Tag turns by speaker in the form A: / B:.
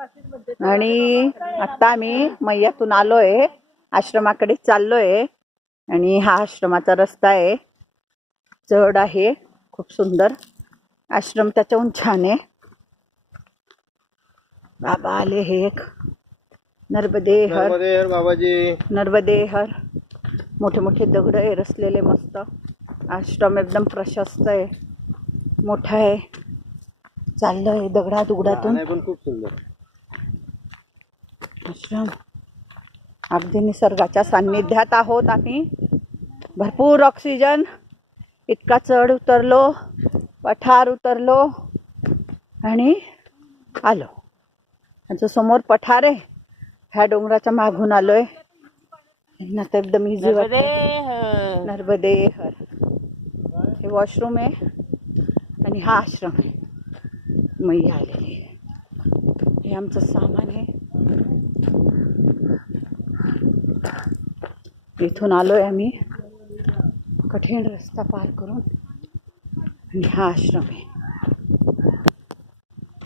A: आणि आता आम्ही मैयातून आलोय आश्रमाकडे चाललोय आणि हा आश्रमाचा रस्ता आहे. चढ आहे खूप सुंदर. आश्रम त्याच्याहून छान आहे. बाबा आले हे एक. नर्मदे हर
B: हर बाबाजी.
A: नर्मदे हर मोठे मोठे दगड आहे रचलेले मस्त. आश्रम एकदम प्रशस्त आहे. मोठा आहे. चाललोय दगडा दुगडातून
B: खूप सुंदर.
A: आश्रम अगदी निसर्गाच्या सान्निध्यात आहोत आम्ही. भरपूर ऑक्सिजन इतका चढ उतरलो पठार उतरलो आणि आलो. यांचं समोर पठार आहे. ह्या डोंगराच्या मागून आलोय. यांना तर एकदम इझी वाटत. नर्मदे हर हे वॉशरूम आहे आणि हा आश्रम आहे. मैया आलेली. हे आमचं सामान आहे. इथून आलो आहे आम्ही. कठीण रस्ता पार करून. आणि हा आश्रम आहे.